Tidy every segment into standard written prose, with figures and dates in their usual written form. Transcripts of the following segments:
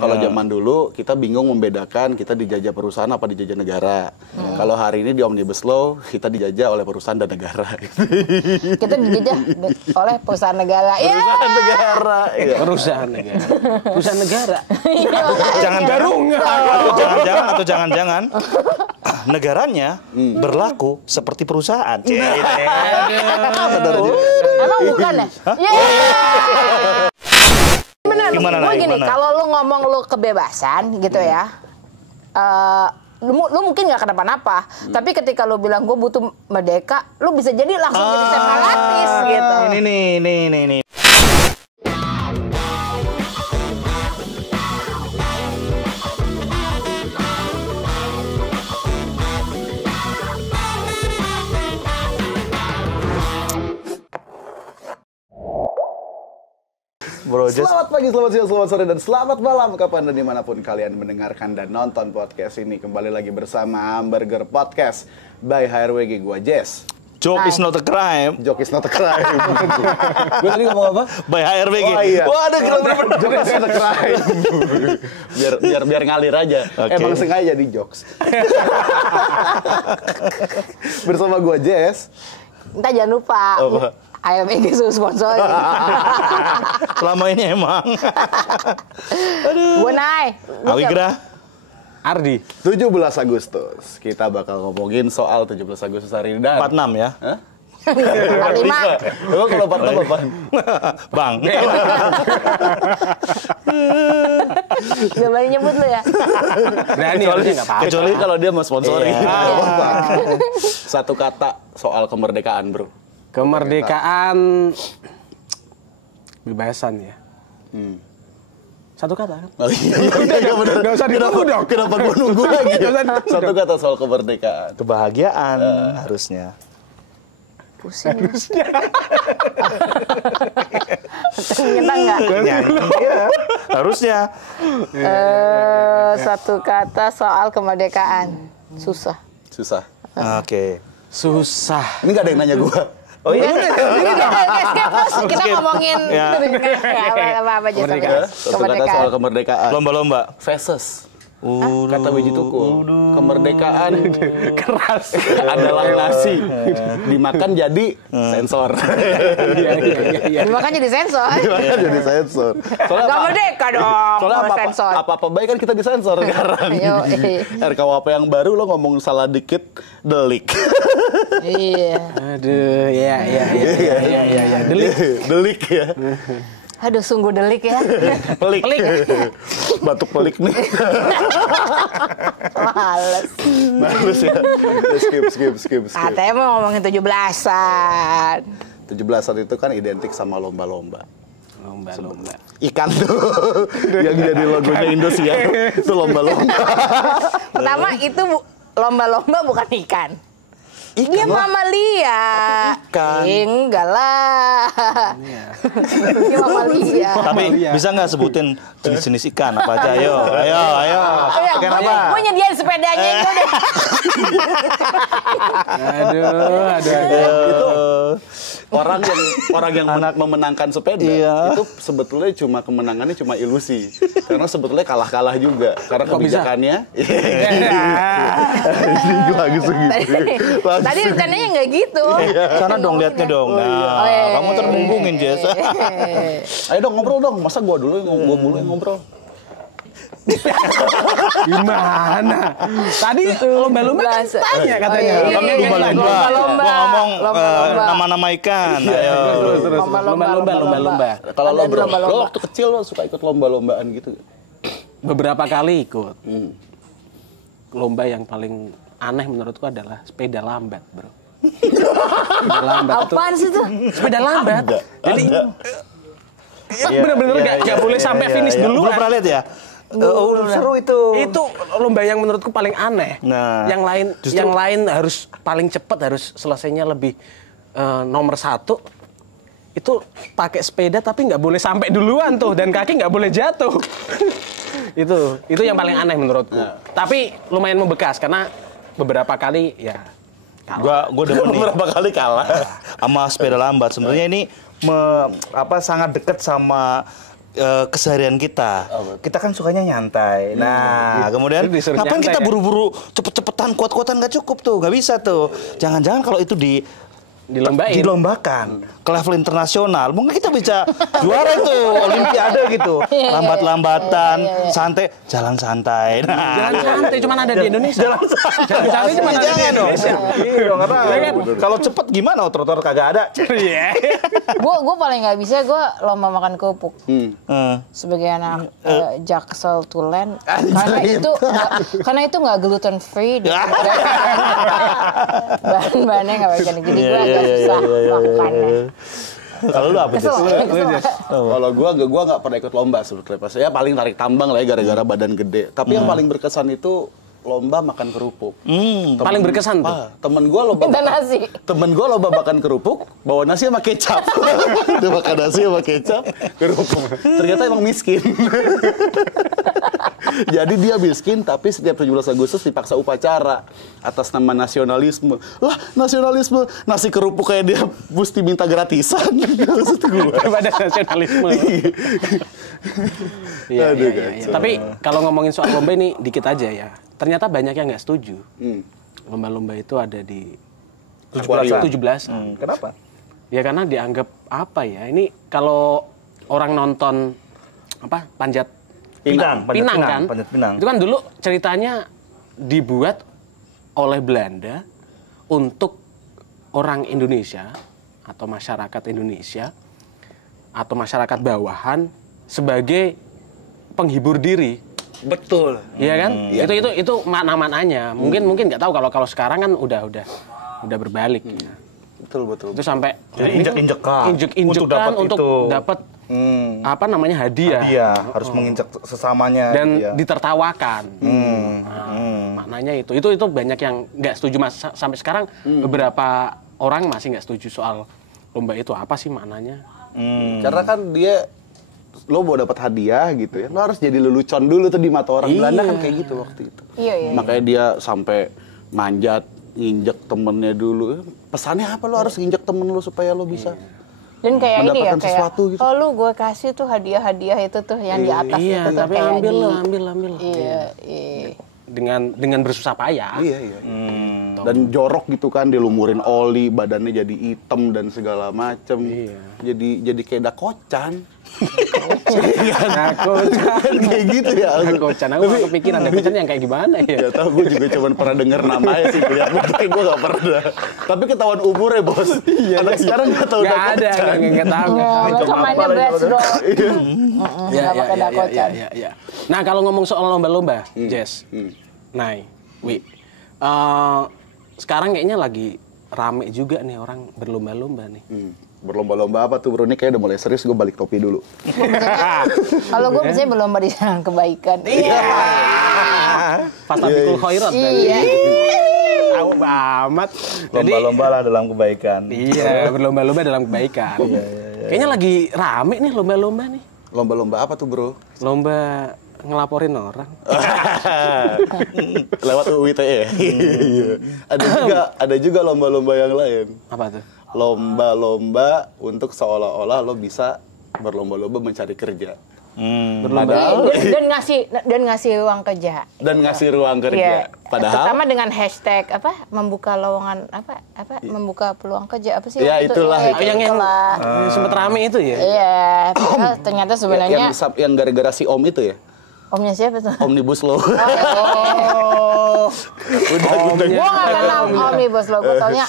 Kalau zaman dulu kita bingung membedakan kita dijajah perusahaan apa dijajah negara. Kalau hari ini di Omnibus Law kita dijajah oleh perusahaan dan negara. Kita dijajah oleh perusahaan negara. Perusahaan negara. Ya. Perusahaan negara. Perusahaan negara. Jangan atau jangan-jangan negaranya berlaku seperti perusahaan. Emang bukan ya? Benar, gue gini, kalau lu ngomong lu kebebasan gitu ya, lu mungkin nggak kenapa-napa, tapi ketika lu bilang gue butuh merdeka, lu bisa jadi langsung jadi separatis gitu. Ini. Selamat pagi, selamat siang, selamat sore, dan selamat malam kapan dan dimanapun kalian mendengarkan dan nonton podcast ini. Kembali lagi bersama Hamburger Podcast by HRWG, gua Jess. Joke is not a crime. Joke is not a crime. Gue tadi ngomong apa? By HRWG. Oh iya. Wah, ada bener-bener. Joke is not a crime. biar ngalir aja. Okay. Emang sengaja di jokes. Bersama gua Jess. Entah jangan lupa. Apa? HRWG sponsorin. Selama ini emang. Gue Nay. Awigra. Ardi. 17 Agustus. Kita bakal ngomongin soal 17 Agustus hari ini. 46 ya. Hah? 45. Emang kalau 46 apaan? Bang. Gak boleh nyebut lu ya. Berani harusnya nggak apa-apa. Kecuali kalau dia mau sponsorin. Iya. Satu kata soal kemerdekaan, bro. Kemerdekaan, kebebasan ya. Satu kata kan? Oh iya, bener. Nggak usah ditunggu dong. Kenapa gue nunggu lagi? Satu kata soal kemerdekaan. Kebahagiaan harusnya. Pusing. Kita enggak. Iya, harusnya. Satu kata soal kemerdekaan. Susah. Susah. Oke. Susah. Ini gak ada yang nanya gue. Oh iya. Kita ngomongin Ya. apa aja Satu kata soal kemerdekaan. Lomba-lomba. Feses. Kata Wiji Tukul. Kemerdekaan Keras. adalah nasi. Dimakan jadi sensor. Dimakan jadi sensor. Dimakan jadi sensor. Gak merdeka dong. Soalnya kalau sensor. apa baik kan kita disensor sekarang. RKUHP yang baru lo ngomong salah dikit delik. Iya. Aduh, ya. Delik ya. Aduh, sungguh delik ya. Pelik. Batuk pelik nih. Males ya. Skip. Katanya mau ngomongin 17-an. 17-an itu kan identik sama lomba-lomba. Lomba-lomba. Ikan tuh yang jadi logonya Indosiar itu lomba-lomba. Pertama itu lomba-lomba bukan ikan. Dia mamalia. Ikan. Enggak lah. Dia mamalia. Tapi bisa nggak sebutin jenis-jenis ikan apa aja? Ayo. Ikan apa? Gue nyediain sepedanya ini udah. Aduh. Itu orang yang memenangkan sepeda itu sebetulnya kemenangannya cuma ilusi. Karena sebetulnya kalah juga. Karena kebijakannya. Tadi rencananya nggak gitu. Sana dong, lihatnya dong. Nah, kamu terbunggungin, Jess. Ayo dong ngobrol dong. Masa gua dulu yang ngobrol? Gimana? Tadi lomba-lomba kan tanya katanya. Lomba-lomba. Gua ngomong nama-nama ikan. Ayo. Lomba-lomba. Kalau lo bro, lo waktu kecil lo suka ikut lomba-lombaan gitu? Beberapa kali ikut. Lomba yang paling aneh menurutku adalah sepeda lambat, bro. Sepeda lambat itu. Apaan sih tuh? Sepeda lambat. Jadi bener-bener nggak boleh sampai finish dulu. Belum pernah lihat ya? Seru itu. Itu lomba yang menurutku paling aneh. Nah, yang lain harus paling cepat, harus selesainya lebih nomor 1. Itu pakai sepeda tapi nggak boleh sampai duluan tuh, dan kaki nggak boleh jatuh. itu yang paling aneh menurutku. Tapi lumayan membekas karena beberapa kali ya gua demen nih. Beberapa kali kalah sama sepeda lambat. Sebenarnya ini sangat dekat sama keseharian kita. Kita kan sukanya nyantai. Nah, kemudian Itu disuruh ngapain nyantai kita ya? buru-buru cepet-cepetan, kuat-kuatan nggak cukup tuh, nggak bisa tuh. Jangan-jangan kalau itu dilombakan ke level internasional, mungkin kita bisa juara itu Olimpiade gitu. Lambat-lambatan, santai, jalan santai. Nah, Jalan santai cuma ada di Indonesia. Jalan santai cuma ada di Indonesia. Iya, nggak tahu. Kalau cepet gimana? Trotoar kagak ada. Iya. Gue paling nggak bisa gue lomba makan kerupuk sebagai anak Jaksel Tulen karena itu nggak gluten free bahan-bahannya nggak baik jadi gue agak susah makannya. Kalau lu apa sih? Kalau gua nggak pernah ikut lomba sebetulnya. Pas saya paling tarik tambang lah ya gara-gara badan gede. Tapi yang paling berkesan itu lomba makan kerupuk. Paling berkesan tuh. Temen gua lomba Minta nasi. Temen gua lomba makan kerupuk, bawa nasi sama kecap. Dia makan nasi sama kecap, kerupuk. Ternyata emang miskin. Jadi dia miskin, tapi setiap 17 Agustus dipaksa upacara atas nama nasionalisme. Lah, nasionalisme, nasi kerupuk kayak dia mesti minta gratisan. Maksud gue. Daripada nasionalisme. Iya. Tapi kalau ngomongin soal lomba ini dikit aja ya. Ternyata banyak yang nggak setuju. Lomba-lomba itu ada di 17-an. Kenapa? Ya karena dianggap apa ya? Ini kalau orang nonton apa panjat Pinang kan? Panjat Pinang. Itu kan dulu ceritanya dibuat oleh Belanda untuk orang Indonesia atau masyarakat Indonesia atau masyarakat bawahan sebagai penghibur diri. Betul. Iya kan? Itu makna-maknanya. Mungkin nggak tahu kalau sekarang kan udah berbalik. Ya. Betul. Itu sampai Jadi injek-injekan untuk dapat apa namanya hadiah. Harus menginjak sesamanya dan gitu ya. ditertawakan. Maknanya itu banyak yang nggak setuju sampai sekarang. Beberapa orang masih nggak setuju soal lomba itu apa sih maknanya. Karena kan lo mau dapat hadiah gitu ya, lo harus jadi lelucon dulu tuh di mata orang Belanda kan kayak gitu waktu itu. Iya. Makanya dia sampai manjat, nginjek temennya dulu. Pesannya apa, lo harus nginjek temen lo supaya lo bisa Dan kayak ini ya, mendapatkan kayak sesuatu gitu. oh lu gue kasih tuh hadiah-hadiah itu tuh yang di atas Iya, itu tuh tapi kayak ambil. Iya. Dengan bersusah payah. Iya. Dan jorok gitu kan, dilumurin oli, badannya jadi hitam dan segala macem. Iya. Jadi kayak dakocan. Dakocan. Kayak gitu ya. Dakocan, aku nggak kepikiran dakocan yang kayak gimana ya. Ya tahu, gue juga cuma pernah denger namanya sih, lihat bentuknya gue nggak pernah. Tapi ketahuan umurnya bos. Anak sekarang nggak tahu Nggak ada, nggak tahu. Mereka mainnya basketball. Ya, Nggak pakai dakocan. ya. Nah kalau ngomong soal lomba-lomba, Jess, Nay, Wi, sekarang kayaknya lagi rame juga nih orang berlomba-lomba nih. Berlomba-lomba apa tuh bro? Ini kayak udah mulai serius, gue balik topi dulu. Kalau gue biasanya berlomba di jalan kebaikan. Iya. Fastabiqul khairat. Iya. Tahu banget. Lomba-lomba lah dalam kebaikan. Iya, berlomba-lomba dalam kebaikan. Kayaknya lagi rame nih lomba-lomba nih. Lomba-lomba apa tuh bro? Lomba ngelaporin orang. Lewat UU ITE. Ada juga lomba-lomba yang lain. Apa tuh? Lomba-lomba untuk seolah-olah lo bisa berlomba-lomba mencari kerja. Dan ngasih ruang kerja. Dan ngasih ruang kerja. Iya. Padahal Terutama dengan hashtag membuka lowongan membuka peluang kerja apa sih? Ya, waktu itu? itulah. Yang sempat rame itu ya? Iya. Ternyata sebenarnya yang gara-gara si Om itu ya. omnya siapa tuh? Omnibus Law. Gue nggak kenal Omnibus Law. Gue taunya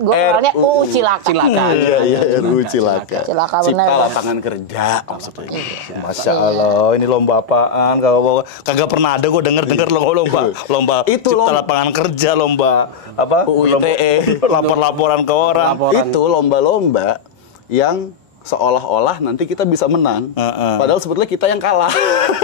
gue kenalnya UU Cilaka. Iya, RUU Cilaka. Cilaka Cipta bener. lapangan kerja maksudnya. Masya Allah, ini lomba apaan? Kagak pernah ada gue denger lomba Itu cipta lapangan kerja, lomba apa? UU ITE. Lapor-laporan ke orang. Itu lomba-lomba yang seolah-olah nanti kita bisa menang, padahal sebetulnya kita yang kalah.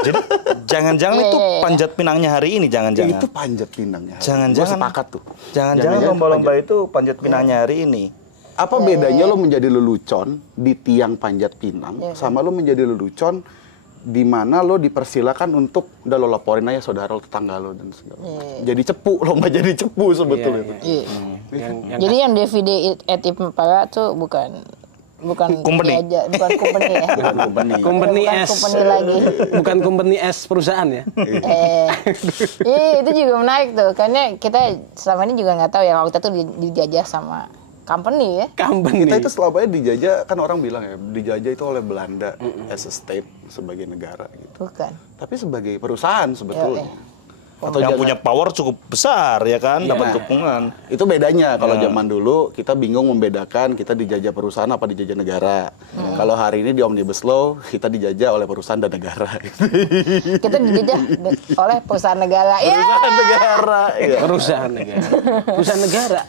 Jadi jangan-jangan itu panjat pinangnya hari ini, jangan-jangan. Itu panjat pinangnya. Jangan-jangan. Gua sepakat tuh. Jangan-jangan lomba-lomba itu panjat pinangnya hari ini. Apa bedanya lo menjadi lelucon di tiang panjat pinang sama lo menjadi lelucon di mana lo dipersilakan untuk udah lo laporin aja saudara lo, tetangga lo dan segala. Jadi cepu, lomba jadi cepu sebetulnya. Jadi yang DVD Etip Para tuh bukan bukan Company. dijajah, bukan company ya. Bukan company. Company Bukan S. company lagi. Bukan company S perusahaan ya. Iya itu juga menarik tuh, karena kita selama ini juga nggak tahu ya kalau kita tuh dijajah sama company ya. Company. Kita itu selamanya dijajah, kan orang bilang ya, dijajah itu oleh Belanda as a state, sebagai negara gitu. Bukan. Tapi sebagai perusahaan sebetulnya. Atau yang jangan- punya power cukup besar ya kan, Iya. dapat dukungan. Itu bedanya. Kalau zaman dulu kita bingung membedakan kita dijajah perusahaan apa dijajah negara. Kalau hari ini di Omnibus Law kita dijajah oleh perusahaan dan negara. Kita dijajah oleh perusahaan negara. Ya. Perusahaan negara. Iya. Perusahaan negara. Perusahaan negara.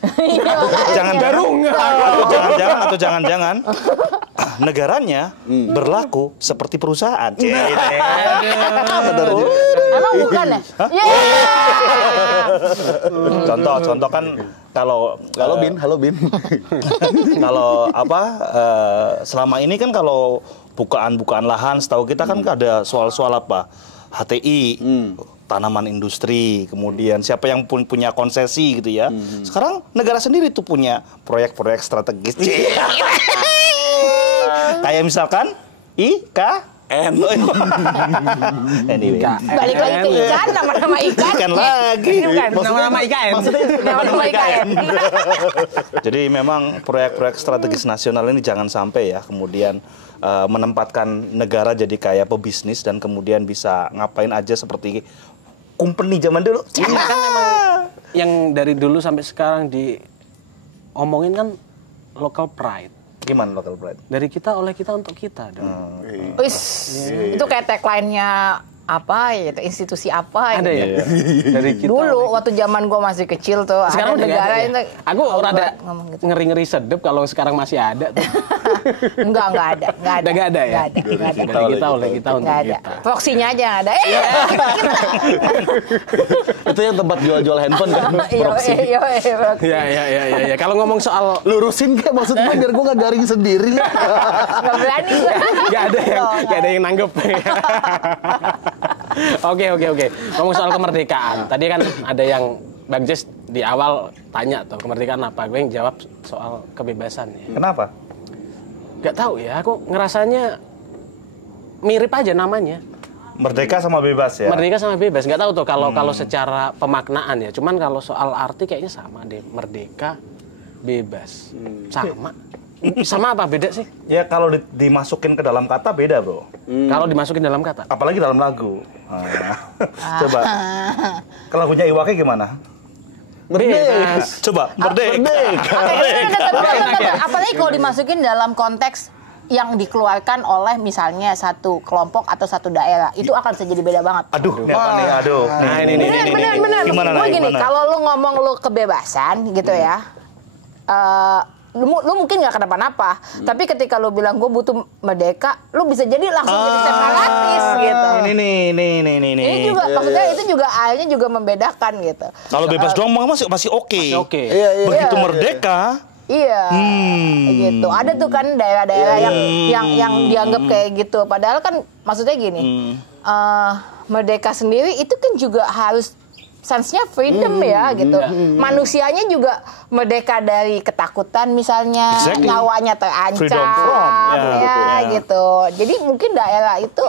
Jangan atau jangan-jangan negaranya berlaku seperti perusahaan. Emang bukan ya? Iya. Contoh kan kalau Halo Bin. kalau apa selama ini kan kalau bukaan lahan setahu kita kan ada soal-soal apa HTI, tanaman industri, kemudian siapa yang punya konsesi gitu ya. Sekarang negara sendiri tuh punya proyek-proyek strategis. Kayak misalkan Anyway. Balik lagi ke ikan, nama-nama ikan. Ikan lagi. Bukan. Nama-nama IKN. Nama-nama ikan. Jadi memang proyek-proyek strategis nasional ini jangan sampai ya kemudian menempatkan negara jadi kayak pebisnis dan kemudian bisa ngapain aja seperti company zaman dulu. Ini kan memang yang dari dulu sampai sekarang diomongin kan local pride. Gimana local pride? Dari kita, oleh kita, untuk kita dong. Wis, itu kayak tagline-nya apa ya, institusi apa Ada gitu. ya? Dari kita. Dulu waktu zaman gue masih kecil tuh Sekarang ada udah nggak negara ada ya? yang Aku rada ngomong gitu. ngeri-ngeri sedep kalau sekarang masih ada tuh. Enggak ada. Udah nggak ada ya? Nggak ada. Dari kita, oleh kita, untuk Nggak ada. kita. Proksinya aja yang ada. Itu yang tempat jual-jual handphone kan? Proxy. Proksi. Ya. Kalau ngomong soal Lurusin kayak maksudnya biar gue nggak garing sendiri. Nggak berani gue. nggak ada yang nanggep. Oke. Ngomong soal kemerdekaan. Tadi kan ada yang Bang Jess di awal tanya tuh kemerdekaan apa? Gue yang jawab soal kebebasan ya. Kenapa? Gak tahu ya, aku ngerasanya mirip aja namanya. Merdeka sama bebas ya. Merdeka sama bebas. Gak tahu tuh kalau secara pemaknaan ya. Cuman kalau soal arti kayaknya sama deh. Merdeka, bebas. Sama. Sama apa beda sih? Ya kalau dimasukin ke dalam kata beda bro. Kalau dimasukin dalam kata. Apalagi dalam lagu. Coba. Kalau lagunya Iwake gimana? Bebas. Coba. Merdeka. Apalagi kalau dimasukin dalam konteks yang dikeluarkan oleh misalnya satu kelompok atau satu daerah, itu akan bisa jadi beda banget. Aduh, ini apa nih? Aduh. Nah, ini. Bener. Gimana, Gue gini, gimana? kalau lu ngomong lu kebebasan gitu ya, lu mungkin nggak kenapa-napa, tapi ketika lu bilang gue butuh merdeka, lu bisa jadi langsung jadi separatis gitu. Ini. Ini juga maksudnya itu juga akhirnya juga membedakan gitu. Kalau bebas doang masih oke. Oke. Begitu merdeka. Iya, gitu. Ada tuh kan daerah-daerah yang dianggap kayak gitu. Padahal kan maksudnya gini, merdeka sendiri itu kan juga harus sense-nya freedom ya gitu. Manusianya juga merdeka dari ketakutan misalnya, Exactly. nyawanya terancam, Freedom from, gitu. Jadi mungkin daerah itu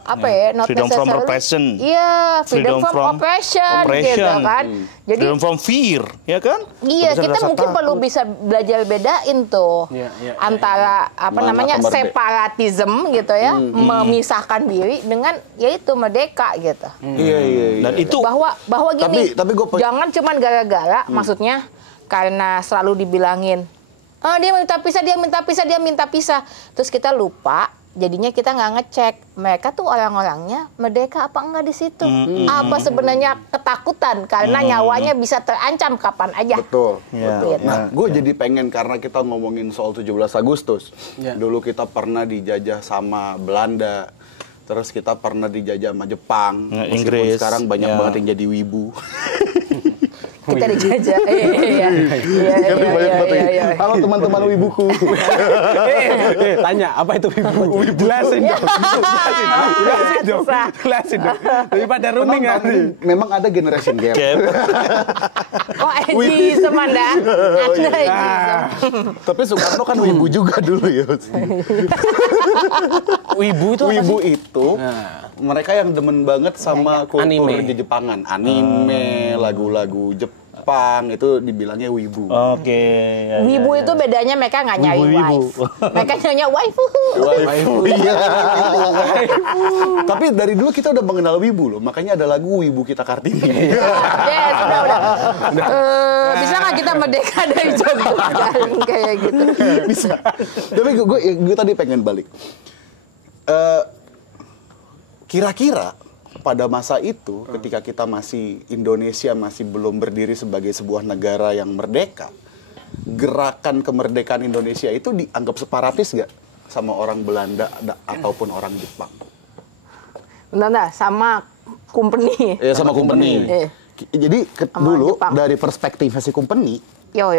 apa ya? Not Freedom from necessarily- repression. Iya, freedom from oppression, gitu kan. Jadi freedom from fear, ya kan? iya, Kebebasan kita rasa mungkin takut. perlu bisa belajar bedain tuh Iya, antara apa Mana namanya separatism gitu ya, memisahkan diri dengan yaitu merdeka gitu. Iya. Dan itu Bahwa gini, Tapi gua jangan cuman gara-gara maksudnya karena selalu dibilangin dia minta pisah, terus kita lupa. Jadinya kita nggak ngecek mereka tuh orang-orangnya merdeka apa enggak di situ. Apa sebenarnya ketakutan karena nyawanya bisa terancam kapan aja. Betul. Ya. Gitu. Nah, gue jadi pengen karena kita ngomongin soal 17 Agustus. Ya. Dulu kita pernah dijajah sama Belanda. Terus kita pernah dijajah sama Jepang. Ya, Meskipun Inggris. sekarang banyak Ya. banget yang jadi wibu. Kita dijajah. Iya. Tapi banyak banget ya. Halo teman-teman wibuku. Tanya, apa itu wibu? Jelasin dong. Jelasin dong. Daripada running nanti. Memang ada generation gap. Oh, ageism Anda. Anda ageism. Tapi Soekarno kan wibu juga dulu ya. Wibu itu mereka yang demen banget sama kultur Anime. di Jepangan. Anime, lagu-lagu Jepang, itu dibilangnya wibu. Oke. Ya, Wibu itu bedanya mereka nggak nyari wife. Mereka nyarinya waifu. Iya. Tapi dari dulu kita udah mengenal wibu loh. Makanya ada lagu Wibu Kita Kartini. Yes, udah. Bisa nggak kita merdeka dari Jogja kayak gitu? Bisa. Tapi gue tadi pengen balik. Kira-kira pada masa itu, ketika kita Indonesia masih belum berdiri sebagai sebuah negara yang merdeka, gerakan kemerdekaan Indonesia itu dianggap separatis nggak sama orang Belanda ataupun orang Jepang? Bentar, sama company. Ya sama company. Jadi dulu Jepang. dari perspektif si company, Yo.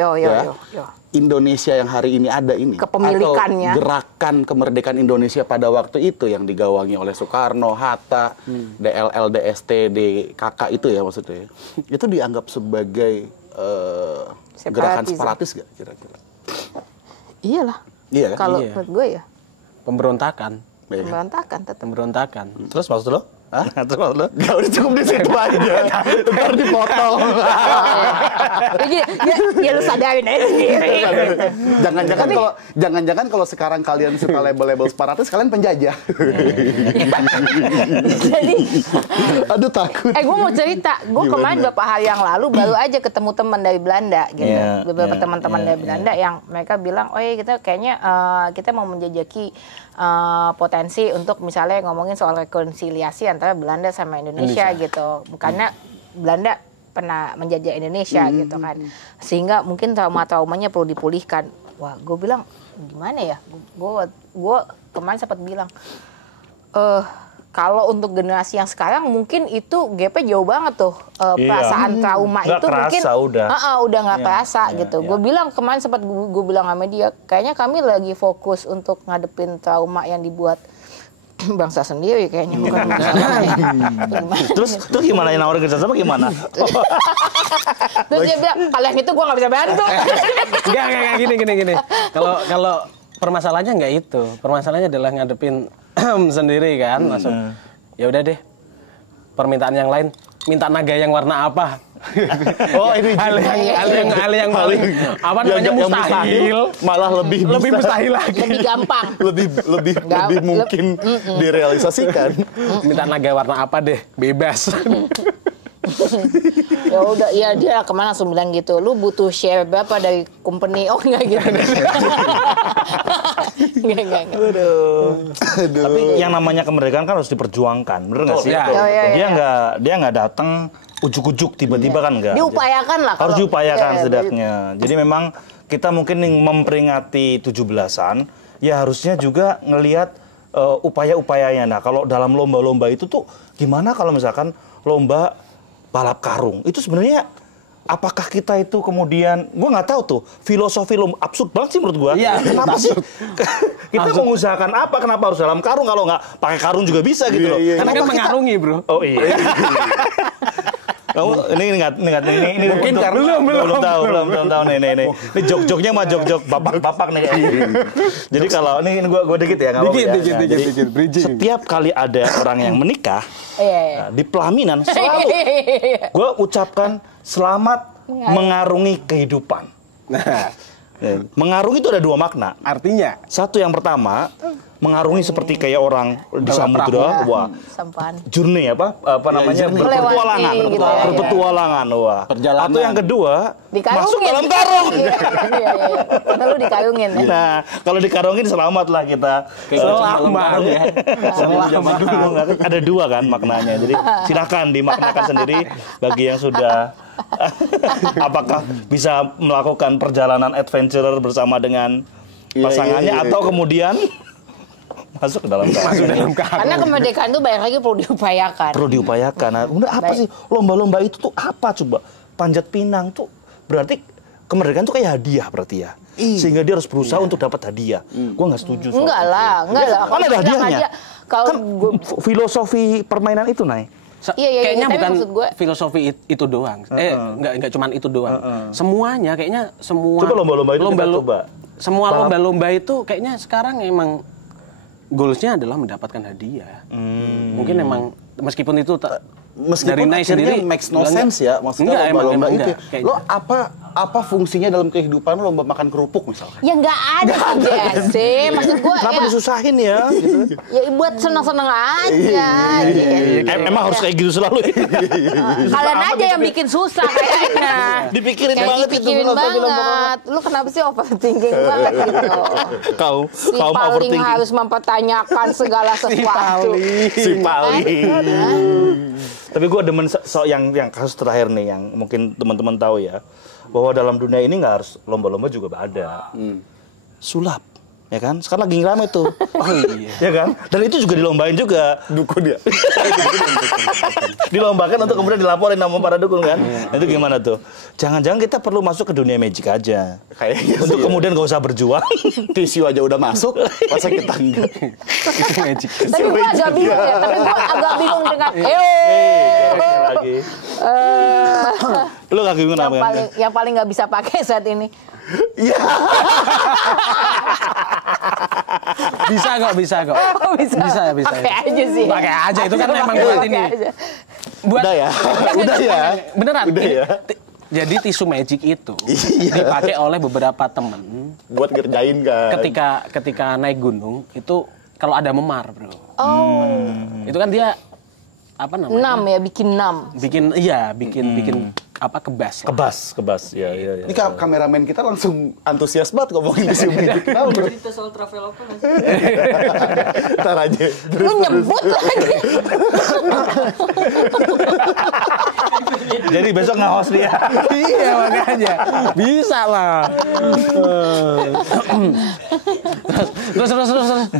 Indonesia yang hari ini ada ini, Kepemilikannya. atau gerakan kemerdekaan Indonesia pada waktu itu yang digawangi oleh Soekarno, Hatta, DLL, DST, DKK itu ya maksudnya, itu dianggap sebagai gerakan separatis gak kira-kira? Iyalah. Iya kan? Kalau Iya. menurut gue ya, Pemberontakan. pemberontakan tetap. Pemberontakan. Terus maksud lo? Hah? Terus maksud lo? Gak udah cukup di situ aja. Ntar dipotong. Ya lu sadarin aja sendiri. Jangan-jangan kalau sekarang kalian suka label-label separatis, kalian penjajah. Jadi, Aduh takut. gue mau cerita. Gue kemarin beberapa hari yang lalu baru aja ketemu teman dari Belanda gitu. Iya, Beberapa iya, teman-teman iya, dari Belanda yang mereka bilang, oh iya kita kayaknya kita mau menjajaki potensi untuk misalnya ngomongin soal rekonsiliasi antara Belanda sama Indonesia gitu. Karena Belanda pernah menjajah Indonesia gitu kan. Sehingga mungkin trauma-traumanya perlu dipulihkan. Wah, gue bilang gimana ya? Gue kemarin sempat bilang, kalau untuk generasi yang sekarang mungkin itu gapnya jauh banget tuh. Perasaan trauma Nggak itu mungkin kerasa udah nggak kerasa iya, gitu. iya. Gue bilang kemarin sempat gue bilang sama dia, kayaknya kami lagi fokus untuk ngadepin trauma yang dibuat bangsa sendiri kayaknya bukan bangsa lain. Terus gimana yang nawarin kerjasama gimana? Terus dia bilang, kalian itu gue nggak bisa bantu. Enggak, gini. Kalau permasalahannya nggak itu. Permasalahannya adalah ngadepin sendiri kan, langsung. Ya udah deh. Permintaan yang lain, minta naga yang warna apa? Oh ini hal yang paling apa namanya yang mustahil, malah lebih mustahil lagi. Lebih gampang. lebih mungkin direalisasikan. Minta naga warna apa deh, bebas. Ya udah, ya dia kemana langsung bilang gitu, lu butuh share berapa dari company? Oh enggak gitu. Enggak. Tapi yang namanya kemerdekaan kan harus diperjuangkan, bener nggak sih? Ya. Dia nggak datang ujuk-ujuk tiba-tiba kan nggak. Diupayakan lah. Harus diupayakan Ya, setidaknya. Jadi memang kita mungkin memperingati 17-an, ya harusnya juga ngelihat upaya-upayanya. Nah kalau dalam lomba-lomba itu tuh gimana kalau misalkan lomba balap karung itu sebenarnya apakah kita itu kemudian gue nggak tahu tuh filosofi absurd banget sih menurut gue. Iya, kenapa sih kita mengusahakan apa, kenapa harus dalam karung, kalau nggak pakai karung juga bisa gitu loh. Karena kan mengarungi bro. Oh iya. Kamu ini Mungkin untuk, karena belum tahu nih. Ini jok-joknya mah jok-jok bapak nih kayaknya. Jadi kalau ini gue dikit ya, nggak apa-apa ya. Dikit, bridging. Setiap kali ada orang yang menikah, Iya. di pelaminan selalu gue ucapkan selamat mengarungi kehidupan. Nah, Mengarungi itu ada dua makna. artinya Satu yang pertama, mengarungi seperti kayak orang di samudra, wah, Sampan. journey apa namanya, journey. berpetualangan, Melewati gitu ya. berpetualangan, wah. Perjalanan. Atau yang kedua, Dikarungin. masuk dalam karung. Iya. Karena lu dikarungin ya. Nah, kalau dikarungin selamat lah kita. selamat ya. Selamat. Ada dua kan maknanya. Jadi silakan dimaknakan sendiri bagi yang sudah apakah bisa melakukan perjalanan adventure bersama dengan pasangannya atau kemudian masuk ke dalam karung. Karena kemerdekaan itu banyak lagi perlu diupayakan. Perlu diupayakan. Nah, udah apa sih lomba-lomba itu tuh apa coba? Panjat Pinang tuh berarti kemerdekaan tuh kayak hadiah berarti ya. Sehingga dia harus berusaha untuk dapat hadiah. Gua nggak setuju. Enggak lah. Kan ada hadiahnya. Kalau Kan filosofi permainan itu, Nay. Iya, Kayaknya tapi bukan maksud gue filosofi itu doang. Enggak cuman itu doang. Semuanya kayaknya semua Coba lomba-lomba itu kita coba. Semua lomba-lomba itu kayaknya sekarang emang goalsnya adalah mendapatkan hadiah. Mungkin emang meskipun itu Meskipun dari Nai akhirnya sendiri makes no sense ya, maksudnya lomba-lomba itu. kayaknya. Lo apa fungsinya dalam kehidupan lo lomba makan kerupuk misalkan? ya nggak ada sih, maksud gue Kenapa ya, disusahin ya? Gitu. ya buat senang-senang aja. Gitu. Emang harus kayak gitu selalu. Kalian aja yang bikin susah kayaknya. Dipikirin Kayak banget itu dipikirin filosofi lomba. banget. Lu kenapa sih overthinking banget gitu? Kaum Si paling overthinking. harus mempertanyakan segala sesuatu. Si paling. Kan? Tapi gue demen yang kasus terakhir nih yang mungkin teman-teman tahu ya, bahwa dalam dunia ini nggak harus lomba-lomba juga ada. Sulap, ya kan? Sekarang lagi rame tuh. Oh iya. Ya kan? Dan itu juga dilombain juga. Dukun ya? Dilombakan untuk kemudian dilaporin sama para dukun kan? Nah, itu gimana tuh? Jangan-jangan kita perlu masuk ke dunia magic aja. Kayaknya Untuk sih ya. kemudian gak usah berjuang. Tisu aja udah masuk, masa kita enggak? Itu magic. Tapi gue agak bingung ya. Tapi gue agak bingung dengan Lagi. Lu gak bingung yang apa paling yang paling nggak bisa pakai saat ini. Iya. Bisa kok. Oh, bisa. Bisa. Pakai aja sih. Pakai aja, itu kan emang buat Pakai ini. aja. Buat Udah ya? Udah ya? Beneran. Udah ini, ya? Jadi tisu magic itu Iya. dipakai oleh beberapa temen Buat ngerjain kan? ketika naik gunung itu kalau ada memar, bro. Oh, Itu kan dia apa namanya? 6 ya, bikin 6. Bikin apa kebas. Kebas. Ya. Ini kameramen kita langsung antusias banget ngomongin tisu magic. Tahu bro? Cerita soal travel apa nggak sih? Ntar aja. Lu nyebut lagi. Jadi besok nge-host dia. Iya makanya bisa lah. terus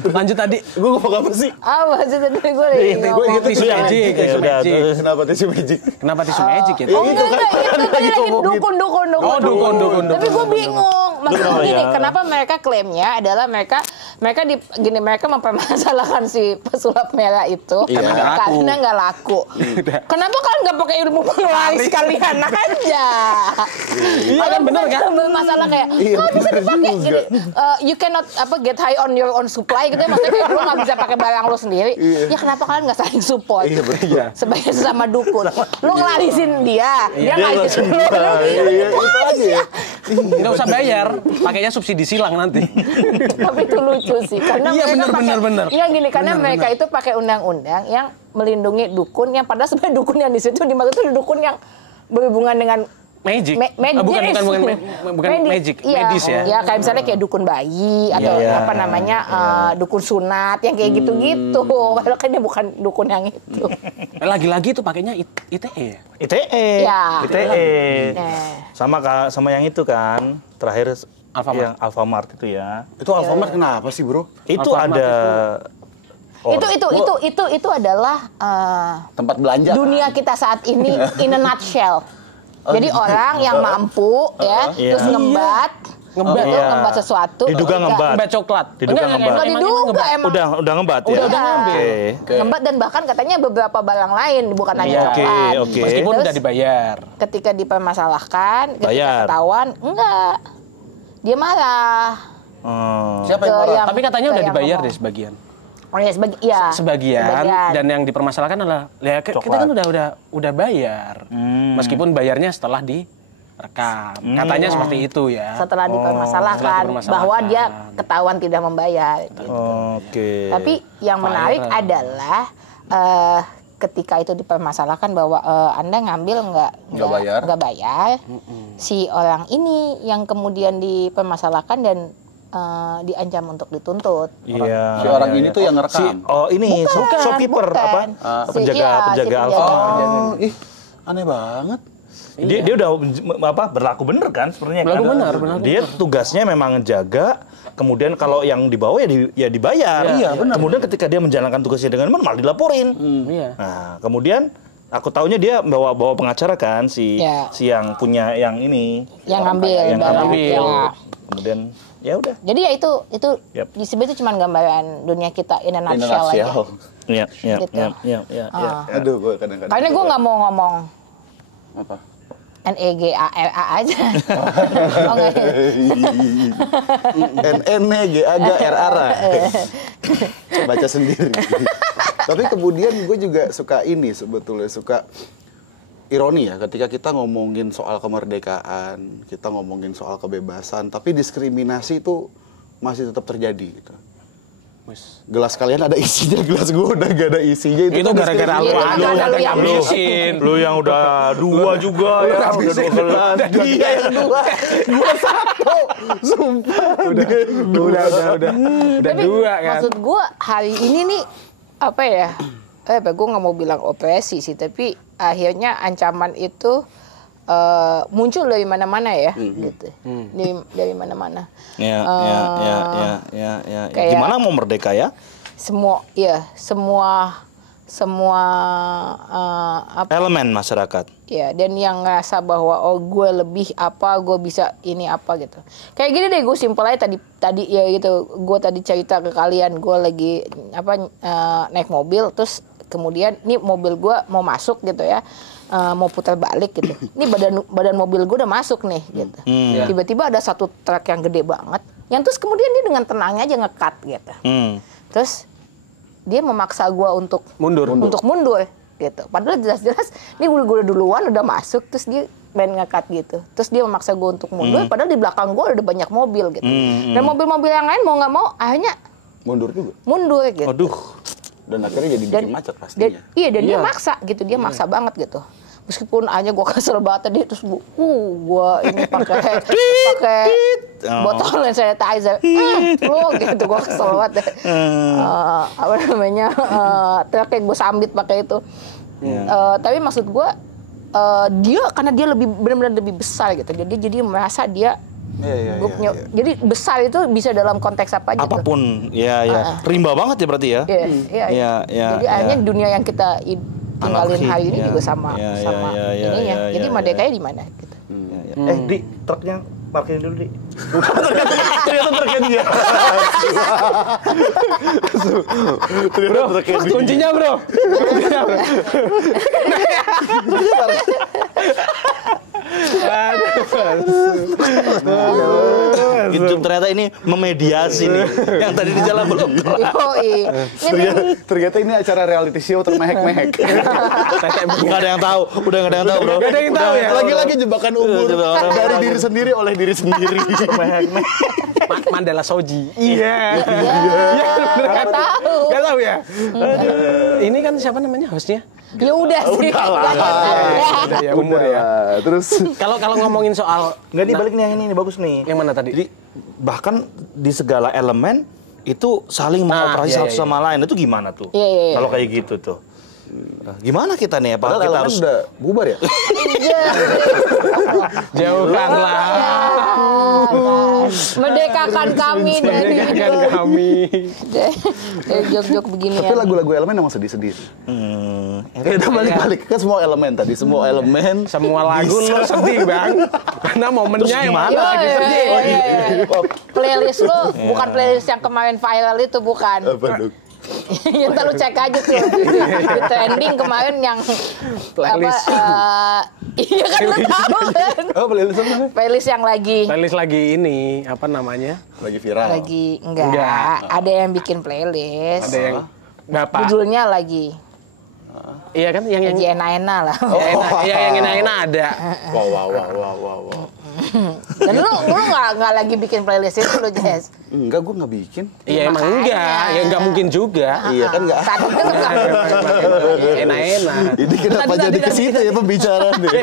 lanjut tadi. Gue ngomong apa sih? Apa sih tadi gue lagi ngomong. Tisu magic, tisu magic. Kenapa tisu magic? Kenapa tisu magic ya? Oh enggak, itu tadi lagi dukun. Oh, dukun. Tapi gue bingung. Maksudnya Dukun, gini, ya. kenapa mereka klaimnya adalah mereka mempermasalahkan si pesulap merah itu Iya. karena nggak laku. Kenapa kalian nggak pakai ilmu mengulangi sekalian aja? Iya kan bener kan? Masalah kayak, Iya, oh bisa bener dipakai juga. gini. You cannot get high on your own supply gitu ya. Maksudnya kayak lu nggak bisa pakai barang lu sendiri. Ya kenapa kalian nggak saling support? Iya, bener. Sebagai sesama dukun. Lu ngelarisin dia ngalisin lu. Iya, itu aja ya. Nggak usah bayar, pakainya subsidi silang nanti. Tapi itu lucu sih karena Iya, mereka bener. Iya gini karena mereka itu pakai undang-undang yang melindungi dukun yang padahal sebenarnya dukun yang di situ dimaksud itu dukun yang berhubungan dengan Magic. medis. Bukan magic, Iya. medis ya. Ya kayak misalnya kayak dukun bayi atau Iya. apa namanya dukun sunat yang kayak gitu-gitu. Padahal kan dia bukan dukun yang itu. Lagi-lagi itu pakainya ITE ya. ITE. Ya. ITE. Nah. Sama yang itu kan. Terakhir Alfamart. yang Alfamart itu ya. Itu Alfamart kenapa sih bro? Itu Alfamart ada Itu adalah Tempat belanja. dunia kita saat ini in a nutshell. Jadi orang yang mampu ya, Iya. terus ngembat Iya. ngembat sesuatu. Diduga ngembat. Mbak coklat. Diduga ngembat. Enggak emang diduga emang. Udah ngembat ya. Udah ngambil. Oke. Ngembat dan bahkan katanya beberapa barang lain bukan hanya Iya. coklat. Oke. Meskipun Terus udah dibayar. ketika dipermasalahkan, ketika Bayar. ketahuan, enggak. Dia marah. Siapa yang Ke marah? yang- Tapi katanya ke udah yang dibayar ngomong. deh sebagian. Oh ya Sebagian. Dan yang dipermasalahkan adalah ya, kita kan udah bayar. Meskipun bayarnya setelah direkam. Katanya seperti itu ya. setelah dipermasalahkan setelah dipermasalahkan. bahwa dia ketahuan tidak membayar. Gitu. Oke. Tapi yang menarik Viral. adalah ketika itu dipermasalahkan bahwa Anda ngambil nggak bayar, si orang ini yang kemudian dipermasalahkan dan diancam untuk dituntut. Iya. Si orang ini tuh yang ngerekam. Ini Bukan, shopkeeper bukan. apa? Si penjaga. Oh, ih, aneh banget. Dia udah berlaku bener kan sebenarnya. Berlaku kan? benar. Dia tugasnya memang jaga. Kemudian kalau yang dibawa ya dibayar. Iya, benar. Kemudian ketika dia menjalankan tugasnya dengan benar malah dilaporin. Iya. Nah, kemudian Aku taunya dia bawa pengacara kan si Ya. si yang punya yang ini. Yang ngambil Yang barang. ngambil. Ya. Kemudian ya udah. Jadi ya itu Yap. di sebenarnya itu cuma gambaran dunia kita in a nutshell aja. Iya, iya, Gitu. iya. Aduh, gue kadang-kadang. Karena gue nggak mau ngomong Apa? NEGARA aja. Oh enggak. NNGAGRR. Baca sendiri. Tapi kemudian gue juga suka ini sebetulnya, suka ironi ya ketika kita ngomongin soal kemerdekaan, kita ngomongin soal kebebasan, tapi diskriminasi itu masih tetap terjadi gitu. Gelas kalian ada isinya, gelas gue udah gak ada isinya. Itu gara-gara lu Iya, gara-gara lu yang ngabisin. Lu yang udah dua juga ya, udah 2 gelas. Dia yang dua, gue satu. Sumpah. Udah Tapi dua kan. maksud gue hari ini nih apa ya? Gue nggak mau bilang opresi sih, tapi akhirnya ancaman itu muncul dari mana-mana ya, gitu. Dari mana-mana. Ya. Kayak- Gimana mau merdeka ya? Semua apa Elemen masyarakat. ya, dan yang ngerasa bahwa oh gue lebih apa, gue bisa ini apa gitu. Kayak gini deh, gue simpel aja tadi ya gitu. Gue tadi cerita ke kalian, gue lagi naik mobil, terus kemudian nih mobil gue mau masuk gitu ya, mau putar balik gitu. Ini badan mobil gue udah masuk nih gitu. Tiba-tiba ada satu truk yang gede banget, yang terus kemudian dia dengan tenangnya aja nge-cut gitu. Terus dia memaksa gue untuk Mundur. gitu. Padahal jelas-jelas ini gue udah duluan, udah masuk, terus dia main nge-cut gitu. Terus dia memaksa gue untuk mundur, padahal di belakang gue ada banyak mobil gitu. Dan mobil-mobil yang lain mau nggak mau akhirnya Mundur juga. mundur gitu. Aduh. Dan akhirnya jadi bikin macet pastinya. Dan dia maksa gitu, dia maksa banget gitu. Meskipun aja gue kesel banget tadi, terus gue ini pakai botol hand sanitizer, lo gitu, gue kesel banget deh. Apa namanya, truknya gue sambit pakai itu. Tapi maksud gue, dia karena dia benar-benar lebih besar gitu, jadi merasa dia jadi besar itu bisa dalam konteks apa aja. Apapun, ya. Rimba banget ya berarti ya. Iya. Jadi akhirnya dunia yang kita tinggalin Anarki. hari ini juga sama Ya, ininya. Jadi merdekanya di mana gitu. Di truknya parkirin dulu, Di. Ternyata truknya dia. Bro, kuncinya bro. Gitu, ternyata ini memediasi nih. Yang tadi di jalan belum kelar. Ternyata ini acara reality show termehek-mehek. Nggak ada yang tahu, udah nggak ada yang tahu, bro. Nggak ada yang tahu ya? Lagi-lagi jebakan umur Jebakan dari umur. diri sendiri oleh diri sendiri. Mandala Soji. Iya. Nggak tahu. Gak tahu ya? Ini kan siapa namanya hostnya? Ya udah sih. Udah ya, umur ya. Terus Kalau ngomongin soal Nggak, nih balik nih yang ini bagus nih. Yang mana tadi? Jadi bahkan di segala elemen itu saling mengoperasi satu sama lain. Itu gimana tuh? Iya. Kalau kayak gitu tuh. Gimana kita nih? Apa padahal kita elemen harus udah bubar ya? Jauhkanlah. Merdekakan kami dari Merdekakan kami. jok-jok begini Tapi lagu-lagu elemen emang sedih-sedih. Udah balik-balik kan semua elemen tadi, semua elemen. Semua lagu lo sedih bang. Karena momennya yang mana lagi sedih. Playlist lu bukan playlist yang kemarin viral itu, bukan. Apa dong? Ya ntar lu cek aja tuh di trending kemarin yang Playlist. iya kan lu tahu kan. Oh, playlist apa? Playlist yang lagi Playlist lagi ini apa namanya? Lagi viral. enggak. Ada yang bikin playlist. Ada yang berapa? Judulnya lagi Iya kan yang lagi enak-enak lah. yang enak-enak ada. Wow. Dan lu nggak lagi bikin playlist itu lu, Jess? Enggak, gue nggak bikin. Iya emang Makanya. enggak, ya enggak mungkin juga. Iya kan nggak. Tadi kan Enak-enak. Ini kenapa jadi ke situ ya pembicaraannya?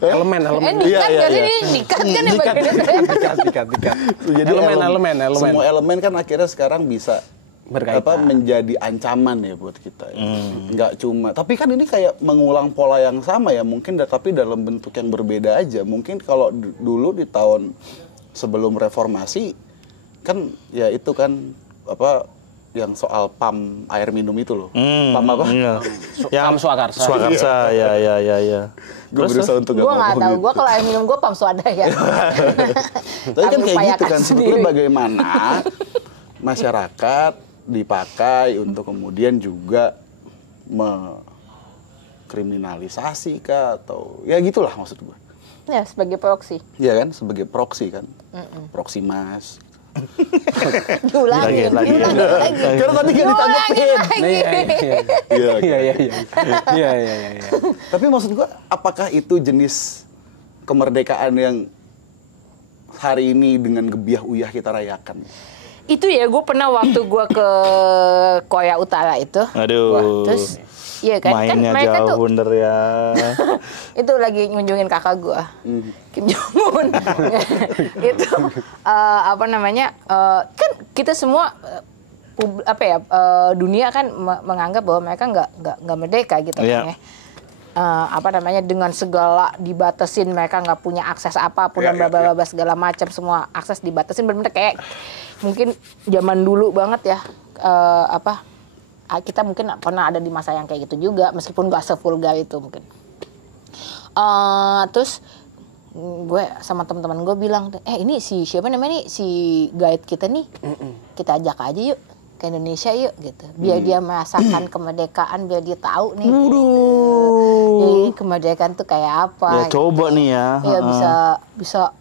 Elemen. dikat Iya. jadi ini dikat kan ya bagian Dikat. Jadi Elemen. Semua elemen kan akhirnya sekarang bisa Berkaitan. menjadi ancaman ya buat kita ya. Nggak cuma, tapi kan ini kayak mengulang pola yang sama ya, mungkin tapi dalam bentuk yang berbeda aja. Mungkin kalau dulu di tahun sebelum reformasi kan ya itu kan yang soal PAM air minum itu loh. PAM apa? Iya. Pam Swakarsa. Swakarsa, ya. Gue berusaha untuk Gue nggak tahu. gitu. Gue kalau air minum gue Pam Swadaya. Tapi kan kayak gitu kan, sendiri. sebetulnya bagaimana masyarakat dipakai untuk kemudian juga mengkriminalisasi kah atau ya gitulah maksud gue. Ya sebagai proksi. Iya kan, sebagai proksi kan, proksi mas. Diulangi Lagi. lagi. Karena tadi gak ditanggepin. Iya. Tapi maksud gua, apakah itu jenis kemerdekaan yang hari ini dengan gebiah uyah kita rayakan? Itu ya, gue pernah waktu gue ke Korea Utara itu. Aduh. Terus, iya kan Mainnya mereka jauh tuh bener ya. itu lagi ngunjungin kakak gue, Kim Jong Un. Itu apa namanya? Kan kita semua dunia kan menganggap bahwa mereka nggak merdeka gitu Iya. kan ya. Apa namanya, dengan segala dibatasin, mereka nggak punya akses apapun dan bla segala macam, semua akses dibatasin, benar-benar kayak mungkin zaman dulu banget ya. Kita mungkin pernah ada di masa yang kayak gitu juga, meskipun nggak sevulgar itu mungkin. Terus gue sama teman-teman gue bilang, ini siapa namanya nih, si guide kita nih, kita ajak aja yuk ke Indonesia yuk gitu, biar dia merasakan kemerdekaan, biar dia tahu nih jadi kemerdekaan tuh kayak apa. Ya coba gitu. nih ya. Ya bisa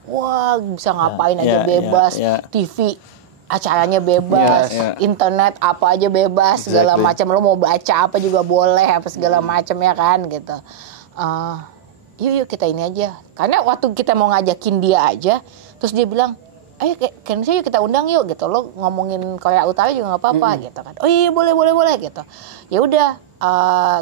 ngapain aja bebas, TV acaranya bebas, internet apa aja bebas, segala macam, lo mau baca apa juga boleh, apa segala macam ya kan gitu. Yuk kita ini aja, karena waktu kita mau ngajakin dia aja, terus dia bilang, ayo ke Indonesia yuk, kita undang yuk gitu, lo ngomongin Korea Utara juga nggak apa-apa gitu kan. Oh iya boleh gitu. Ya udah,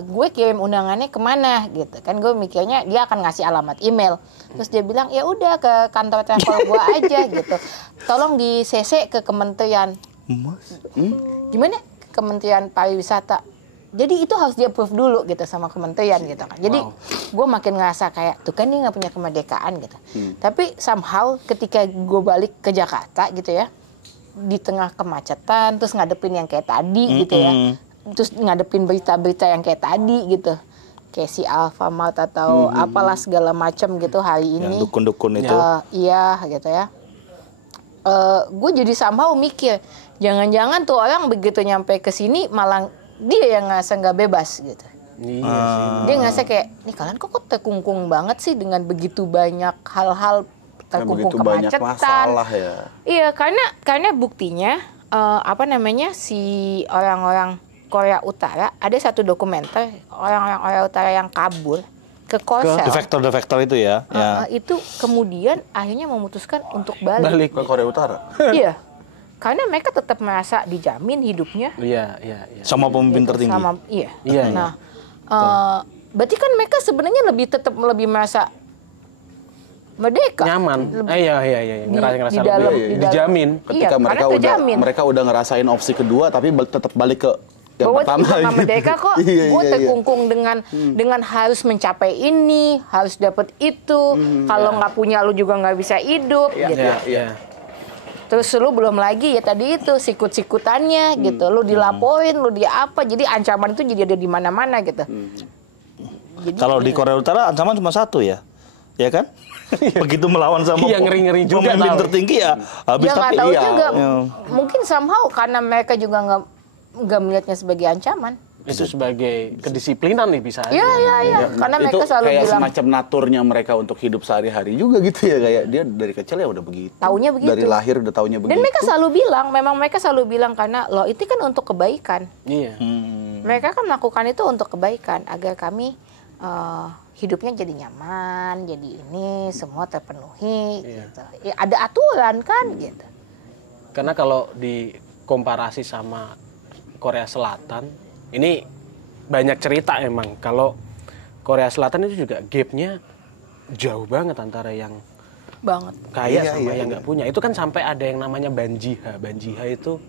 gue kirim undangannya kemana gitu kan, gue mikirnya dia akan ngasih alamat email. Terus dia bilang ya udah ke kantor travel gue aja gitu, tolong di CC ke Kementerian gimana, Kementerian Pariwisata. Jadi itu harus dia approve dulu gitu sama kementerian gitu kan. Jadi gue makin ngerasa kayak tuh kan dia nggak punya kemerdekaan gitu. Tapi somehow ketika gue balik ke Jakarta gitu ya, di tengah kemacetan, terus ngadepin yang kayak tadi gitu ya, terus ngadepin berita-berita yang kayak tadi gitu, kayak si Alfamart atau apalah segala macam gitu hari ini. Yang dukun-dukun itu. Iya gitu ya. Gue jadi somehow mikir, jangan-jangan tuh orang begitu nyampe ke sini malah dia yang ngerasa nggak bebas gitu. Iya sih. Dia ngerasa kayak, nih kalian kok terkungkung banget sih dengan begitu banyak hal-hal, terkungkung begitu banyak kemacetan. masalah ya. Iya, karena buktinya si orang-orang Korea Utara, ada satu dokumenter orang-orang Korea Utara yang kabur ke Korsel. Defektor itu ya. Itu kemudian akhirnya memutuskan untuk balik. Ke Korea Utara. Iya. Karena mereka tetap merasa dijamin hidupnya. Iya. Sama pemimpin tertinggi. Iya. Nah, berarti kan mereka sebenarnya tetap lebih merasa merdeka. Nyaman. Iya. Ngerasa di dalam, lebih dijamin. Ketika mereka udah ngerasain opsi kedua, tapi tetap balik ke yang bahwa pertama. nggak merdeka kok. Gue terkungkung dengan harus mencapai ini, harus dapat itu. Kalau nggak punya lu juga nggak bisa hidup. Gitu. Iya. Terus lu belum lagi ya tadi itu sikut-sikutannya gitu. Lu dilaporin, lu apa. Jadi ancaman itu jadi ada di mana-mana gitu. Jadi, kalau di Korea Utara ancaman cuma satu ya. Ya kan? Begitu melawan sama ngeri-ngeri juga pemimpin tertinggi ya habis. Ya nggak tapi tahu iya. juga. Mungkin somehow karena mereka juga nggak melihatnya sebagai ancaman. Itu sebagai kedisiplinan nih bisa aja. Iya. Karena mereka selalu kayak bilang semacam naturnya mereka untuk hidup sehari-hari juga gitu ya, kayak dia dari kecil ya udah begitu. Taunya begitu. Dari lahir udah taunya begitu. Dan mereka selalu bilang karena loh itu kan untuk kebaikan. Iya. Mereka kan melakukan itu untuk kebaikan agar kami hidupnya jadi nyaman, jadi ini semua terpenuhi. Gitu. Ya, ada aturan kan gitu. Karena kalau dikomparasi sama Korea Selatan, ini banyak cerita emang. Kalau Korea Selatan itu juga gap-nya jauh banget antara yang kaya sama yang nggak punya. Itu kan sampai ada yang namanya Banjiha. Banjiha itu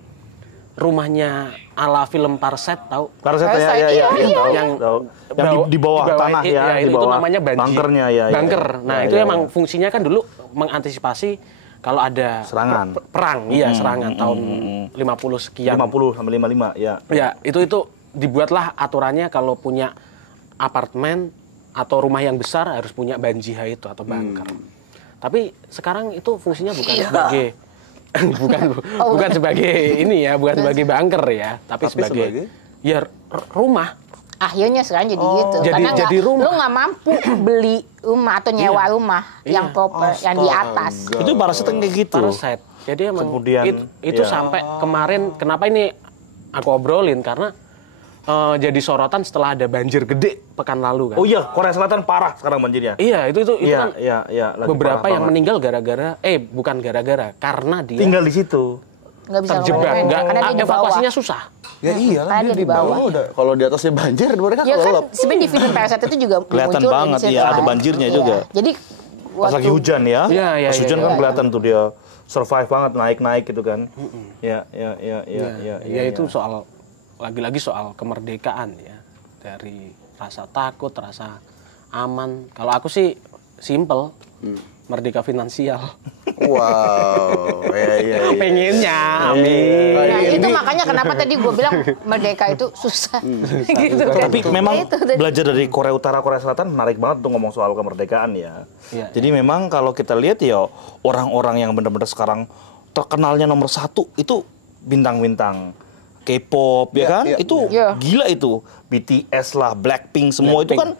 rumahnya ala film Parasite, tahu? Parasite ya. Yang di bawah tanah ya, di itu bawah namanya Banjiha. Bunkernya ya. Bunker. Nah, itu emang fungsinya kan dulu mengantisipasi kalau ada Serangan. perang, iya serangan tahun 50 sekian. 50 sampai 55 ya. Ya, itu dibuatlah aturannya kalau punya apartemen atau rumah yang besar harus punya banjiha itu atau bunker. Tapi sekarang itu fungsinya bukan sebagai bukan sebagai ini ya, bukan sebagai bunker ya, tapi sebagai ya rumah. Akhirnya sekarang jadi gitu. Jadi rumah. Lu nggak mampu beli rumah atau nyewa rumah yang proper, yang di atas. Itu parasit kayak gitu. Parasit. Jadi emang Kemudian, itu sampai kemarin, kenapa ini aku obrolin, karena jadi sorotan setelah ada banjir gede pekan lalu kan. Oh iya, Korea Selatan parah sekarang banjirnya. Iya, itu kan lagi beberapa parah yang banget. meninggal bukan gara-gara, karena dia Tinggal di situ. Nggak bisa terjebak, ngomongin, karena dia di bawah. evakuasinya susah. Ya iyalah, Karena dia di bawah udah. Kalau di atasnya banjir, mereka Ya kan kelelep. sebenarnya di film Parasite itu juga Kelihatan muncul banget, di situ iya, ada kan. banjirnya Iya. juga. Jadi Pas lagi hujan ya. Iya, Pas hujan iya, kan kelihatan tuh dia survive banget, naik gitu kan. Ya. Itu soal lagi-lagi soal kemerdekaan ya, dari rasa takut, rasa aman. Kalau aku sih simple, merdeka finansial. Wow, iya. Pengennya, amin. Nah, itu makanya kenapa tadi gue bilang merdeka itu susah. gitu kan. Tapi memang Itu tadi. belajar dari Korea Utara, Korea Selatan menarik banget untuk ngomong soal kemerdekaan ya. Iya. Jadi memang kalau kita lihat ya orang-orang yang benar-benar sekarang terkenalnya nomor 1 itu bintang-bintang K-pop ya kan? iya. Itu Iya. gila itu. BTS lah, Blackpink semua itu kan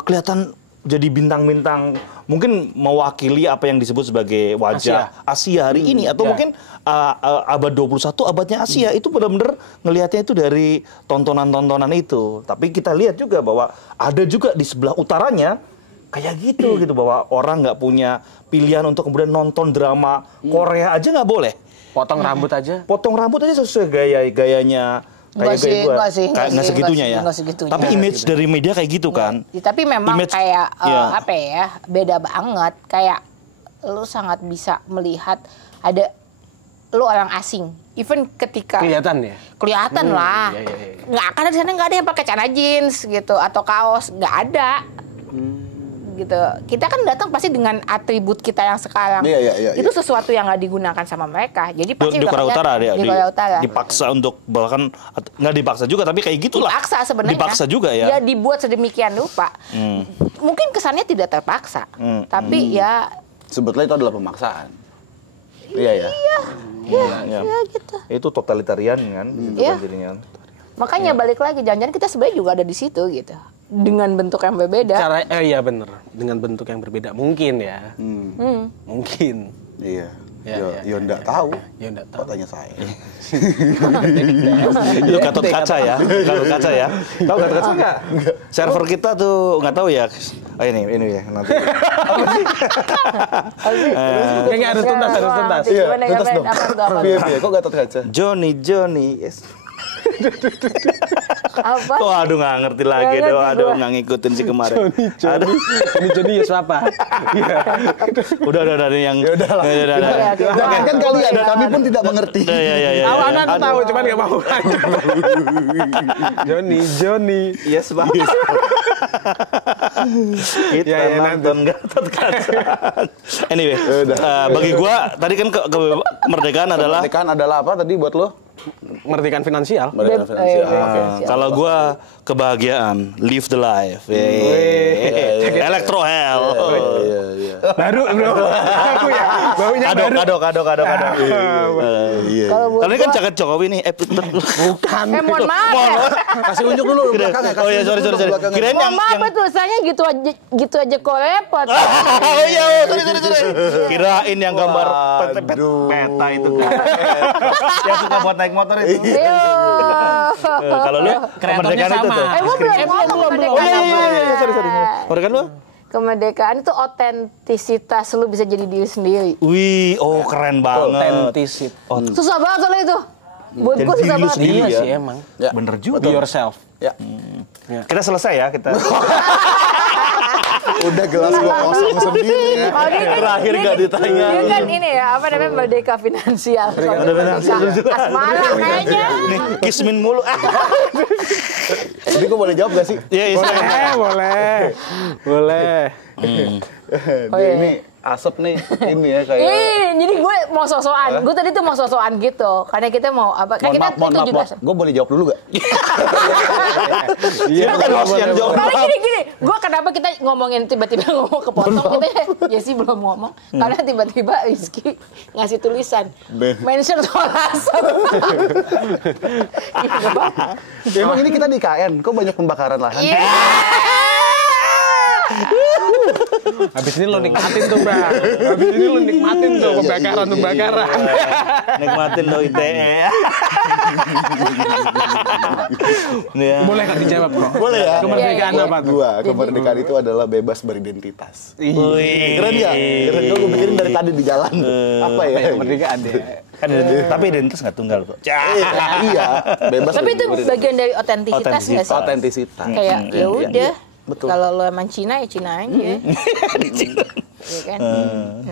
kelihatan jadi bintang-bintang mungkin mewakili apa yang disebut sebagai wajah Asia hari ini atau mungkin abad 21 abadnya Asia itu benar-benar ngelihatnya itu dari tontonan-tontonan itu. Tapi kita lihat juga bahwa ada juga di sebelah utaranya kayak gitu gitu bahwa orang nggak punya pilihan untuk kemudian nonton drama Korea aja nggak boleh. Potong rambut aja. Potong rambut aja sesuai gayanya Enggak sih, gua. enggak sih, Kayak enggak nggak sih, segitunya ya. enggak segitunya. Tapi image dari media kayak gitu kan. Ya, tapi memang Image- kayak Iya. apa ya, beda banget. Kayak lu sangat bisa melihat ada lu orang asing. Even ketika Kelihatan ya. kelihatan lah, iya. nggak akan di sana nggak ada yang pakai celana jeans gitu atau kaos, nggak ada. Gitu. Kita kan datang pasti dengan atribut kita yang sekarang. Iya. Itu sesuatu yang nggak digunakan sama mereka. Jadi pasti Di udah Korea kelihatan. Utara dia Di Korea Utara. dipaksa untuk bahkan nggak dipaksa juga tapi kayak gitulah. Dipaksa sebenarnya. Dipaksa juga ya. Ya dibuat sedemikian rupa. Mungkin kesannya tidak terpaksa, tapi ya Sebetulnya itu adalah pemaksaan. Iya. Ya. ya gitu. Itu totalitarian kan gitu Iya. kan jadinya. Makanya balik lagi, jangan-jangan kita sebenarnya juga ada di situ gitu. Dengan bentuk yang berbeda. Iya bener, dengan bentuk yang berbeda mungkin ya. Mungkin. Iya. Ya, Ya enggak tahu. Ya enggak tahu. Kok tanya saya. Itu Gatot Kaca ya. Gatot Kaca ya. Tahu Gatot Kaca enggak? Server kita tuh nggak tahu ya. Oh ini ya nanti. Kayaknya harus tuntas, harus tuntas. Iya, Gimana, tuntas ngapain? dong. Apa tuh, apa tuh? Piye, kok Gatot Kaca? Johnny. Yes. Apa? Oh, aduh nggak ngerti lagi Nggak dong. ngerti Aduh gua. nggak ngikutin sih kemarin. Aduh. Johnny ya siapa? Udah nih yang. Ya udah. Oke. Jangan kan kalian, kami pun tidak mengerti. Ya. Awanan tahu, cuman nggak mau kan. Johnny. Yes, Bang. Kita Ya, nonton Gatot Kaca. Anyway, bagi gua tadi kan kemerdekaan adalah Kemerdekaan adalah apa tadi buat lo? Merdikan finansial. Kemerdekaan finansial. Oke. kalau gua kebahagiaan, live the life. Electro Hell. Iya. Baru bro. Aku ya. Baunya baru. Kado. Iya. Kalau buat Karena kan gua- jaket Jokowi nih. Bukan. mohon maaf ya. Kasih unjuk dulu belakangnya. Oh iya, sorry. Kirain Mohon yang maaf ya tulisannya gitu aja kok repot. Oh iya, sorry. Kirain yang gambar peta itu kan. Yang suka buat naik motor itu. Ayo. Kalau lu kemerdekaan itu sama. tuh. Gue belum ngomong kemerdekaan apa. Sorry. Kemerdekaan lu? Kemerdekaan itu otentisitas, lu bisa jadi diri sendiri. Wih, keren banget. Authenticity. Susah banget soalnya itu. Buat Jadi gue susah diri lu banget. sendiri. Iya ya. sih emang. Ya. Bener juga. Be yourself. Ya. Kita selesai ya kita. Udah gelas gua kosong sendiri. Oh, dia kan- Terakhir dia nggak kan- ditanya. Dia kan ini ya, apa namanya, merdeka finansial. Asmara kayaknya. Nih, Kismin mulu. Jadi gua boleh jawab gak sih? Iya, Boleh. Oh, iya. Ini asap nih ini ya kayak. Jadi gue mau sosokan. Gue tadi tuh mau sosokan gitu. Karena kita mau apa? Kan kita Mohon itu juga. gue boleh jawab dulu gak? Iya, Bukan host yang jawab. Karena gini, gue kenapa kita ngomongin tiba-tiba ngomong kepotong kita ya sih belum ngomong. Karena tiba-tiba Rizky ngasih tulisan mention soal asap. Emang ini kita di KN, kok banyak pembakaran lahan? Habis ini lo nikmatin tuh, Bang. Habis ini lo nikmatin tuh pembakaran. Nikmatin lo ITE. Boleh kan dijawab kok? Boleh ya? Kemerdekaan apa tuh? Kemerdekaan itu adalah bebas beridentitas. Wih. Keren gak? Keren, gue mikirin dari tadi di jalan. Apa ya? Kemerdekaan deh. Kan tapi identitas nggak tunggal kok. Iya, bebas. Tapi itu bagian dari otentisitas nggak sih? Otentisitas. Kayak ya udah. Betul. Kalau lo emang Cina ya Cina aja. Iya kan?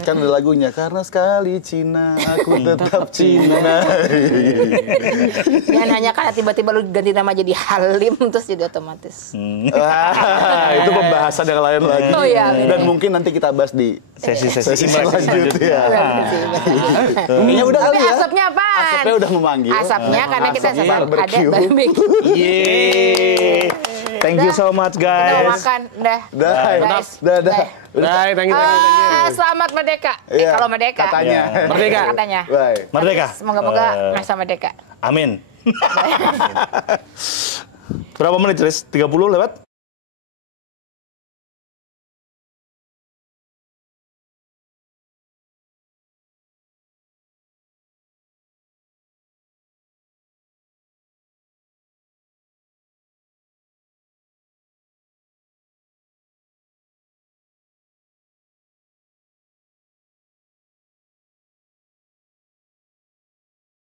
Kan ada lagunya, karena sekali Cina, aku tetap Cina. Jangan hanya karena tiba-tiba lu ganti nama jadi Halim terus jadi otomatis. Itu pembahasan yang lain lagi. Oh iya, Dan mungkin nanti kita bahas di Sesi selanjutnya. Ini udah Tapi kali ya. asapnya apaan? Asapnya udah memanggil. Asapnya karena kita Asapnya sedang ada barbecue. barbecue. Yeay. Thank you so much Kita mau guys. makan, dah. Dah. Thank you. Selamat merdeka. Iya, Kalau merdeka. katanya. Merdeka. Katanya. Bye. Merdeka. Semoga-moga masa merdeka. Amin. Berapa menit, Tris? 30 lewat?